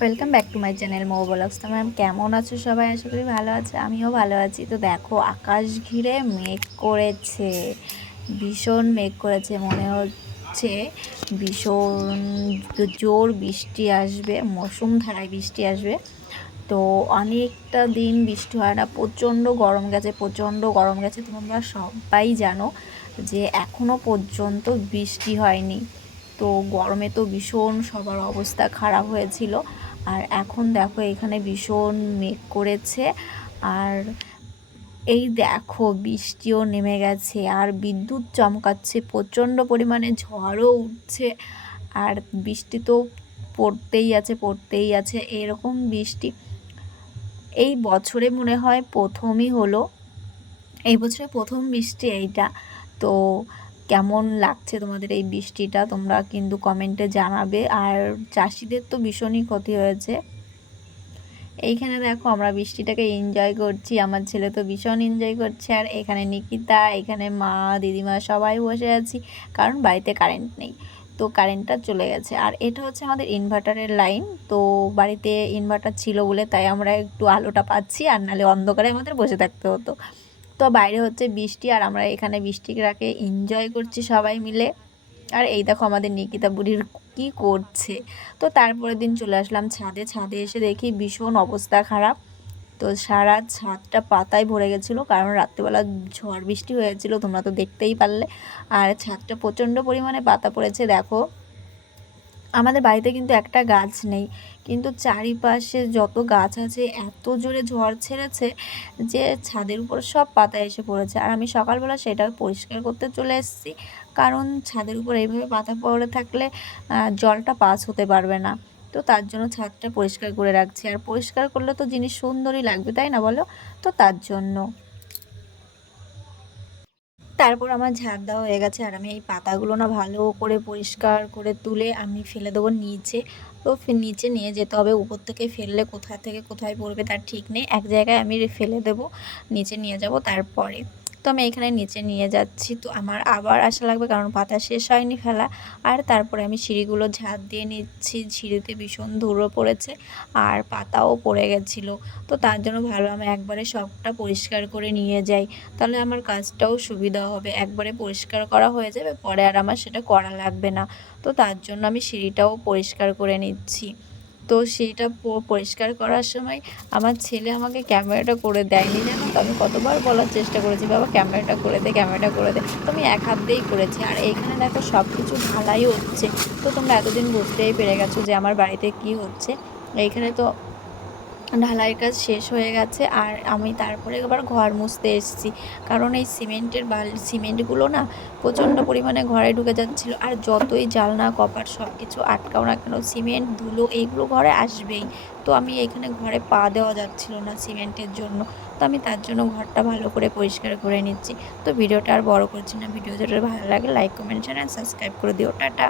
Welcome back to my channel Mou blogs. তো ma'am কেমন আছো সবাই? আশা করি ভালো আছে, আমিও ভালো আছি। তো দেখো আকাশ ঘিরে মেঘ করেছে, ভীষণ মেঘ করেছে, মনে হচ্ছে ভীষণ জোর বৃষ্টি আসবে, মৌসুমধারায় বৃষ্টি আসবে। তো অনেকটা দিন বৃষ্টি হয় না, প্রচণ্ড গরম গেছে, প্রচণ্ড গরম গেছে। তোমরা সবাই জানো যে এখনও পর্যন্ত বৃষ্টি হয়নি। তো গরমে তো ভীষণ সবার অবস্থা খারাপ হয়েছিল। আর এখন দেখো এখানে ভীষণ মেঘ করেছে, আর এই দেখো বৃষ্টিও নেমে গেছে, আর বিদ্যুৎ চমকাচ্ছে, প্রচণ্ড পরিমাণে ঝড়ও উঠছে। আর বৃষ্টি তো পড়তেই আছে পড়তেই আছে, এরকম বৃষ্টি এই বছরে মনে হয় প্রথমই হলো, এই বছরে প্রথম বৃষ্টি এইটা। তো কেমন লাগছে তোমাদের এই বৃষ্টিটা তোমরা কিন্তু কমেন্টে জানাবে। আর চাষিদের তো ভীষণই ক্ষতি হয়েছে। এইখানে দেখো আমরা বৃষ্টিটাকে এনজয় করছি, আমার ছেলে তো ভীষণ এনজয় করছে। আর এখানে নিকিতা, এখানে মা, দিদিমা সবাই বসে আছি, কারণ বাড়িতে কারেন্ট নেই। তো কারেন্টটা চলে গেছে, আর এটা হচ্ছে আমাদের ইনভার্টারের লাইন। তো বাড়িতে ইনভার্টার ছিল বলে তাই আমরা একটু আলোটা পাচ্ছি, আর নাহলে অন্ধকারে আমাদের বসে থাকতে হতো। তো বাইরে হচ্ছে বৃষ্টি, আর আমরা এখানে বৃষ্টিটাকে এনজয় করছি সবাই মিলে। আর এই দেখো আমাদের নিকিতা বুড়ির কি করছে। তো তারপরের দিন চলে আসলাম ছাদে, ছাদে এসে দেখি ভীষণ অবস্থা খারাপ। তো সারা ছাদটা পাতায় ভরে গেছিলো, কারণ রাত্রিবেলা ঝড় বৃষ্টি হয়েছিল, তোমরা তো দেখতেই পারলে। আর ছাদটা প্রচণ্ড পরিমাণে পাতা পড়েছে। দেখো আমাদের বাড়িতে কিন্তু একটা গাছ নেই, কিন্তু চারিপাশে যত গাছ আছে এত জোরে ঝড় ছেড়েছে যে ছাদের উপর সব পাতা এসে পড়েছে। আর আমি সকালবেলা সেটা পরিষ্কার করতে চলে এসেছি, কারণ ছাদের উপর এইভাবে পাতা পড়ে থাকলে জলটা পাস হতে পারবে না। তো তার জন্য ছাদটা পরিষ্কার করে রাখছি, আর পরিষ্কার করলে তো জিনিস সুন্দরই লাগবে, তাই না বলো? তো তার জন্য তারপর আমার ঝাড় দেওয়া হয়ে গেছে, আর আমি এই পাতাগুলো না ভালো করে পরিষ্কার করে তুলে আমি ফেলে দেবো নিচে। তো নিচে নিয়ে যেতে হবে, উপর থেকে ফেললে কোথা থেকে কোথায় পড়বে তার ঠিক নেই, এক জায়গায় আমি ফেলে দেবো, নিচে নিয়ে যাব তারপরে। তো আমি এখানে নিচে নিয়ে যাচ্ছি, তো আমার আবার আসা লাগবে, কারণ পাতা শেষ হয়নি ফেলা। আর তারপরে আমি সিঁড়িগুলো ঝাড় দিয়ে নিচ্ছি, সিঁড়িতে ভীষণ ধুলো পড়েছে আর পাতাও পড়ে গেছিলো। তো তার জন্য ভালো আমি একবারে সবটা পরিষ্কার করে নিয়ে যাই, তাহলে আমার কাজটাও সুবিধা হবে, একবারে পরিষ্কার করা হয়ে যাবে, পরে আর আমার সেটা করা লাগবে না। তো তার জন্য আমি সিঁড়িটাও পরিষ্কার করে নিচ্ছি। তো সিঁড়িটা পরিষ্কার করার সময় আমার ছেলে আমাকে ক্যামেরাটা করে দেয়নি, জানো তো? আমি কতবার বলার চেষ্টা করেছি, বাবা ক্যামেরাটা করে দে, ক্যামেরাটা করে দে। তো আমি এক হাত দিয়েই করেছি। আর এইখানে দেখো সব কিছু ঢালাই হচ্ছে। তো তোমরা এতদিন বুঝতেই পেরে গেছো যে আমার বাড়িতে কি হচ্ছে। এইখানে তো ঢালাইয়ের কাজ শেষ হয়ে গেছে, আর আমি তারপরে এবার ঘর মুছতে এসেছি, কারণ এই সিমেন্টগুলো না প্রচণ্ড পরিমাণে ঘরে ঢুকে যাচ্ছিলো। আর যতই জালনা কপাট সব কিছু আটকাও না কেন, সিমেন্ট ধুলো এইগুলো ঘরে আসবেই। তো আমি এখানে ঘরে পা দেওয়া যাচ্ছিলো না সিমেন্টের জন্য। তো আমি তার জন্য ঘরটা ভালো করে পরিষ্কার করে নিচ্ছি। তো ভিডিওটা আর বড় করছি না, ভিডিও যেটা ভালো লাগে like comment share and subscribe করে দিও। টাটা।